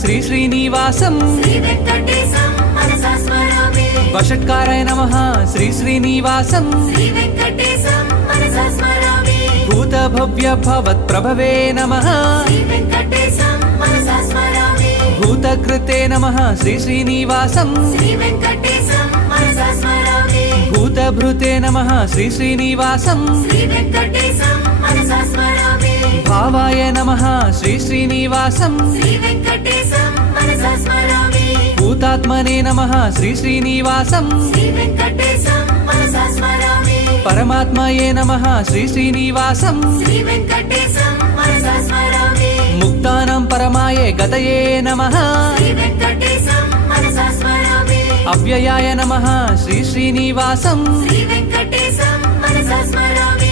శ్రీ శ్రీనివాసం श्रीवेङ्कटेशं मनसा स्मरामि वषट्काराय नमः श्री श्रीनिवासं श्रीवेङ्कटेशं मनसा स्मरामि भूतभव्य भवत्प्रभवे नमः श्रीवेङ्कटेशं मनसा स्मरामि भूतकृते नमः श्री श्रीनिवासं श्रीवेङ्कटेशं मनसा स्मरामि भूतभृते नमः श्री श्रीनिवासं श्रीवेङ्कटेशं मनसा स्मरामि भावाय नमः श्री श्रीनिवासं श्रीवेङ्कटेशं मनसा स्मरामि भूतात्मने नमः श्री श्रीनिवासं श्रीवेङ्कटेशं मनसा स्मरामि परमात्मये नमः श्री श्रीनिवासं श्रीवेङ्कटेशं मनसा स्मरामि मुक्तानां परमाय गतये नमः श्रीवेङ्कटेशं मनसा स्मरामि अव्ययाय नमः श्री श्रीनिवासं श्रीवेङ्कटेशं मनसा स्मरामि